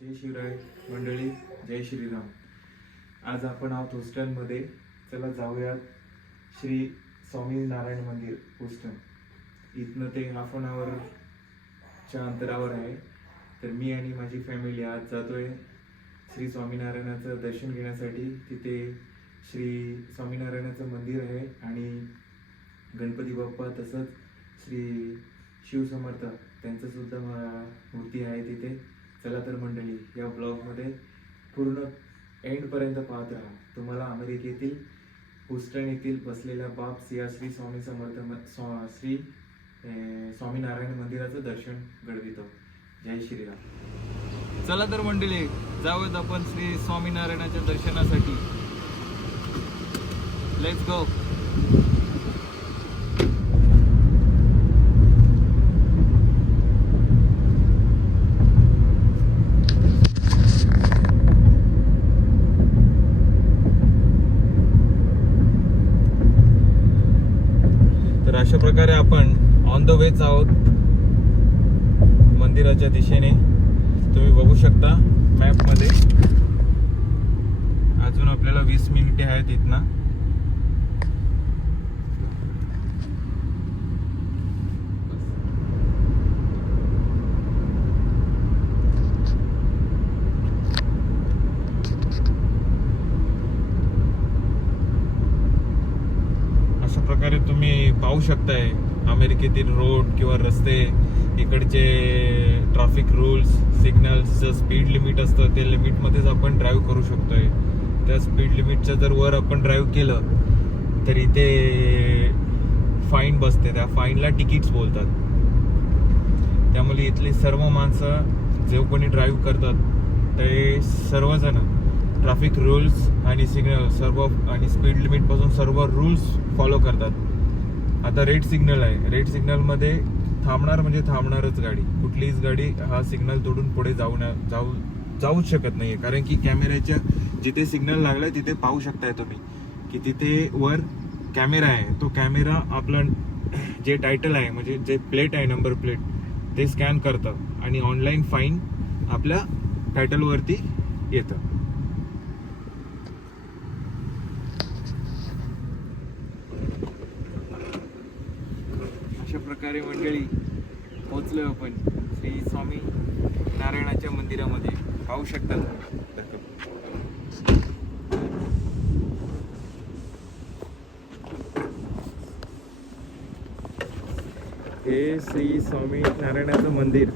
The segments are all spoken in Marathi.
जय शिवराय मंडळी, जय श्रीराम. आज आपण आहोत हॉस्टेलमध्ये. चला जाऊयात श्री स्वामी नारायण मंदिर हॉस्टेल. इथनं ते हाफ एन आवरच्या अंतरावर आहे. तर मी आणि माझी फॅमिली आज जातोय श्री स्वामीनारायणाचं दर्शन घेण्यासाठी. तिथे श्री स्वामीनारायणाचं मंदिर आहे आणि गणपती बाप्पा तसंच श्री शिवसमर्थ त्यांचं सुद्धा मूर्ती आहे तिथे. चला तर मंडळी, या ब्लॉगमध्ये पूर्ण एंडपर्यंत पाहत राहा. तुम्हाला अमेरिकेतील ह्युस्टन येथील बसलेल्या बाप्स या श्री स्वामी समर्थ श्री स्वामीनारायण मंदिराचं दर्शन घडवितो. जय श्रीराम. चला तर मंडळी, जाऊयात आपण श्री स्वामीनारायणाच्या दर्शनासाठी. Let's go. तर अशा प्रकारे आपण ऑन द वेच आहोत मंदिराच्या दिशेने. तुम्ही बघू शकता मॅपमध्ये. अजून आपल्याला 20 मिनिटे आहेत इथनं. अशा प्रकारे तुम्ही पाहू शकताय अमेरिकेतील रोड किंवा रस्ते, इकडचे ट्रॅफिक रूल्स, सिग्नल्सचं स्पीड लिमिट असतं ते लिमिटमध्येच आपण ड्राईव्ह करू शकतोय. त्या स्पीड लिमिटच्या जर वर आपण ड्राईव्ह केलं तर इथे फाईन बसते. त्या फाईनला तिकीट्स बोलतात. त्यामुळे इथली सर्व माणसं जे कोणी ड्राईव्ह करतात ते सर्वजण ट्रॅफिक रूल्स आणि सिग्नल सर्व आणि स्पीड लिमिटपासून सर्व रूल्स फॉलो करतात. आता रेड सिग्नल आहे. रेड सिग्नलमध्ये थांबणार म्हणजे थांबणारच गाडी. कुठलीच गाडी हा सिग्नल तोडून पुढे जाऊच शकत नाहीये. कारण की कॅमेऱ्याच्या जिथे सिग्नल लागलाय तिथे पाहू शकताय तुम्ही की तिथे वर कॅमेरा आहे. तो कॅमेरा आपलं जे टायटल आहे म्हणजे जे प्लेट आहे, नंबर प्लेट, ते स्कॅन करतं आणि ऑनलाईन फाईन आपल्या टायटलवरती येतं. अशा प्रकारे मंडळी पोहोचलो आपण श्री स्वामी नारायणाच्या मंदिरामध्ये. पाहू शकता. हे श्री स्वामी नारायणाचं मंदिर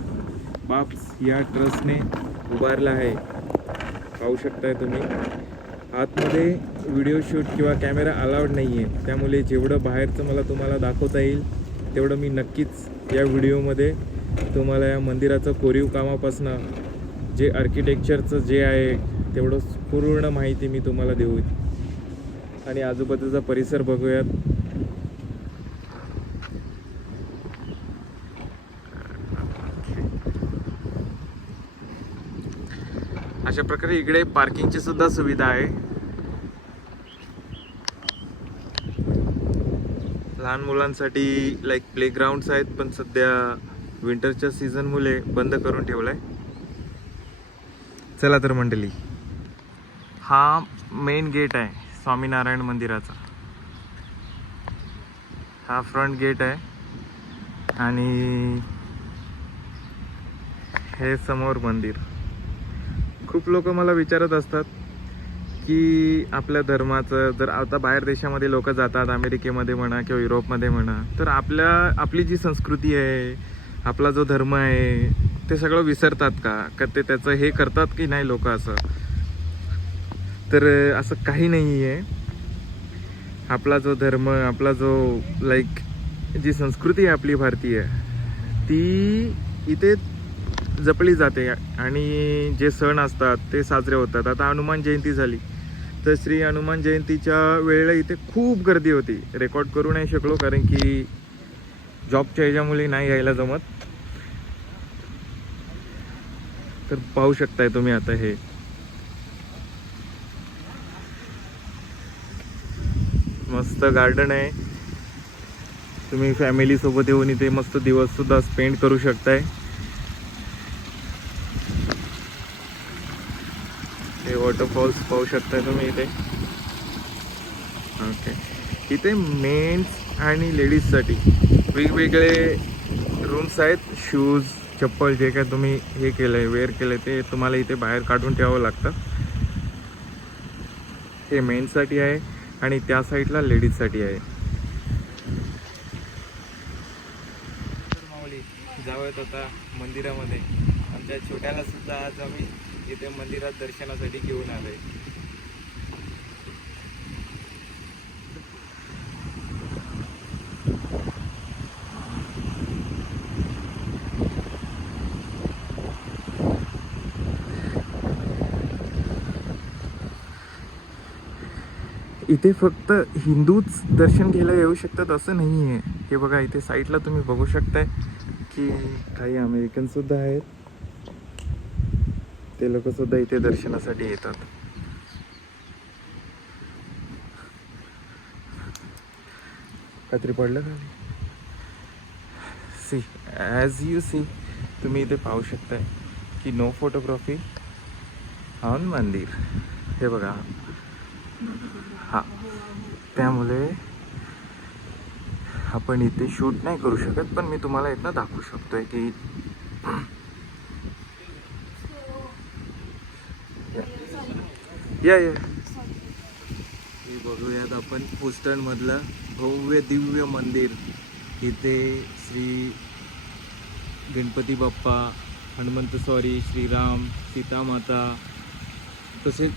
बाप्स या ट्रस्टने उभारलं आहे. पाहू शकताय तुम्ही. आतमध्ये व्हिडिओ शूट किंवा कॅमेरा अलाउड नाही आहे. त्यामुळे जेवढं बाहेरचं मला तुम्हाला दाखवता येईल तेवढं मी नक्कीच या व्हिडिओमध्ये तुम्हाला या मंदिराचं कोरीव कामापासून जे आर्किटेक्चरचं जे आहे तेवढं पूर्ण माहिती मी तुम्हाला देऊ. आणि आजूबाजूचा परिसर बघूयात. अशा प्रकारे इकडे पार्किंगची सुद्धा सुविधा आहे. लहान मुलांसाठी लाईक प्लेग्राऊंड्स आहेत, पण सध्या विंटरच्या सीझनमुळे बंद करून ठेवलाय. चला तर मंडळी, हा मेन गेट आहे स्वामीनारायण मंदिराचा. हा फ्रंट गेट आहे आणि हे समोर मंदिर. खूप लोक मला विचारत असतात की आपल्या धर्माचं जर आता बाहेर देशामध्ये लोक जातात, अमेरिकेमध्ये म्हणा किंवा युरोपमध्ये म्हणा, तर आपली जी संस्कृती आहे, आपला जो धर्म आहे, ते सगळं विसरतात का ते त्याचं हे करतात की नाही लोक असं. तर असं काही नाही आहे. आपला जो धर्म, आपला जो लाईक जी संस्कृती आहे आपली भारतीय, ती इथे जपली जाते आणि जे सण असतात ते साजरे होतात. आता हनुमान जयंती झाली तर श्री हनुमान जयंतीच्या वेळेला इथे खूप गर्दी होती. रेकॉर्ड करू नाही शकलो कारण की जॉबच्या ह्याच्यामुळे नाही यायला जमत. तर पाहू शकताय तुम्ही आता हे मस्त गार्डन आहे. तुम्ही फॅमिली सोबत येऊन इथे मस्त दिवस सुद्धा स्पेंड करू शकताय. हे वॉटरफॉल्स पाहू शकता तुम्ही इथे. ओके, इथे मेन्स आणि लेडीजसाठी वेगवेगळे रूम्स आहेत. शूज, चप्पल जे काय तुम्ही हे केलं आहे, वेअर केलं ते तुम्हाला इथे बाहेर काढून ठेवावं लागतं. हे मेन्ससाठी आहे आणि त्या साईडला लेडीजसाठी आहे. माऊली जाऊयात आता मंदिरामध्ये. आमच्या छोट्याला सुद्धा आज आम्ही इथे मंदिरात दर्शनासाठी घेऊन आलोय. इथे फक्त हिंदूच दर्शन घ्यायला येऊ शकतात असं नाही आहे. हे बघा इथे साईडला तुम्ही बघू शकताय की काही अमेरिकन सुद्धा आहेत. ते लोक सुद्धा इथे दर्शनासाठी येतात. काहीतरी पडलं का? सी ॲज यू सी, तुम्ही इथे पाहू शकताय की नो फोटोग्राफी ऑन मंदिर. हे बघा, हां, त्यामुळे आपण इथे शूट नाही करू शकत, पण मी तुम्हाला इथनं दाखवू शकतोय की या बघूयात आपण बोस्टनमधलं भव्य दिव्य मंदिर. इथे श्री गणपती बाप्पा, हनुमंत स्वारी, श्रीराम, सीतामाता, तसेच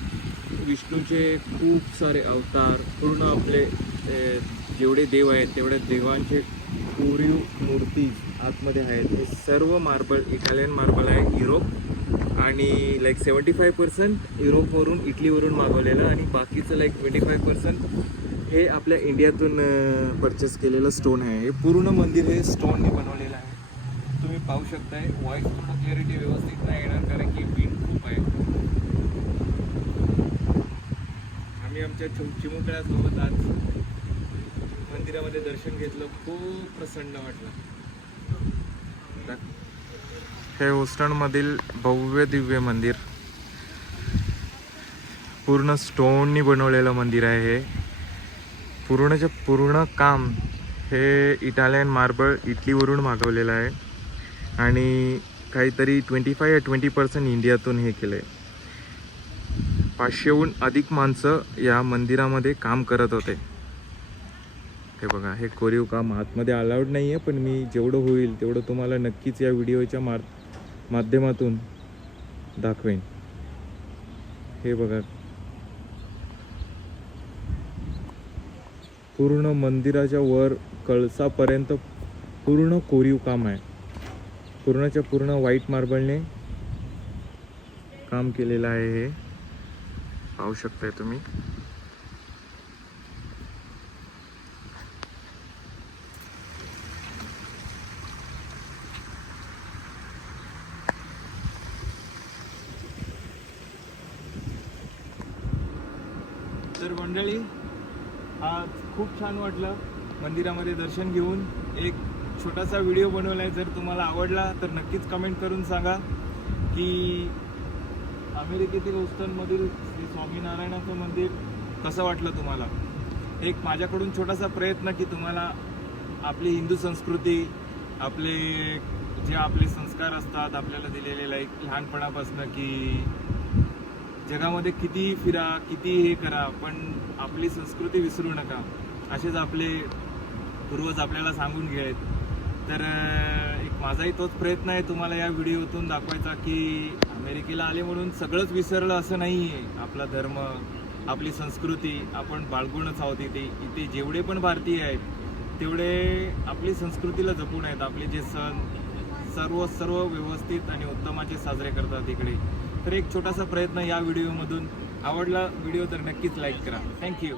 विष्णूचे खूप सारे अवतार, पूर्ण आपले जेवढे देव आहेत तेवढ्या देवांचे कोरीव मूर्ती आतमध्ये आहेत. हे सर्व मार्बल, इटालियन मार्बल आहे. युरोप आणि लाईक 75% युरोपवरून, इटलीवरून मागवलेलं आणि बाकीचं लाईक 25% हे आपल्या इंडियातून परचेस केलेलं स्टोन आहे. हे पूर्ण मंदिर हे स्टोनने बनवलेलं आहे. तुम्ही पाहू शकताय. व्हॉइस थोडं क्लॅरिटी व्यवस्थित नाही येणार कारण की विंड खूप आहे. आम्ही आमच्या चिमुकळ्यासोबत आज मंदिरामध्ये दर्शन घेतलं. खूप प्रसन्न वाटलं. हे बोस्टनमधील भव्य दिव्य मंदिर, पूर्ण स्टोननी बनवलेलं मंदिर आहे. हे पूर्णच्या पूर्ण काम हे इटालियन मार्बल इटलीवरून मागवलेलं आहे आणि काहीतरी 25 या 20% इंडियातून हे केलं आहे. 500हून अधिक माणसं या मंदिरामध्ये काम करत होते. हे बघा, हे कोरीव काम आतमध्ये अलाउड नाही आहे, पण मी जेवढं होईल तेवढं तुम्हाला नक्कीच या व्हिडिओच्या माध्यमातून दाखवेन. हे बघा, पूर्ण मंदिराच्या वर कळसापर्यंत पूर्ण कोरीव काम आहे. पूर्णच्या पूर्ण व्हाईट मार्बलने काम केलेलं आहे. हे पाहू शकताय तुम्ही. तर मंडळी, आज खूप छान वाटलं मंदिरामध्ये दर्शन घेऊन. एक छोटासा व्हिडिओ बनवला आहे. जर तुम्हाला आवडला तर नक्कीच कमेंट करून सांगा की अमेरिकेतील बोस्टनमधील श्री स्वामीनारायणाचं मंदिर कसं वाटलं तुम्हाला. एक माझ्याकडून छोटासा प्रयत्न की तुम्हाला आपली हिंदू संस्कृती, आपले संस्कार असतात आपल्याला दिलेले, लाईक लहानपणापासून की जगामध्ये कितीही फिरा, किती हे करा, पण आपली संस्कृती विसरू नका, असेच आपले पूर्वज आपल्याला सांगून गेलेत. तर एक माझाही तोच प्रयत्न आहे तुम्हाला या व्हिडिओतून दाखवायचा की अमेरिकेला आले म्हणून सगळंच विसरलं असं नाही आहे. आपला धर्म, आपली संस्कृती आपण बाळगूनच आहोत. इथे जेवढे पण भारतीय आहेत तेवढे आपली संस्कृतीला जपून आहेत. आपले जे सण सर्व व्यवस्थित आणि उत्तमाचे साजरे करतात इकडे. तर एक छोटासा प्रयत्न या व्हिडिओमधून. आवडला व्हिडिओ तर नक्कीच लाईक करा. थँक्यू.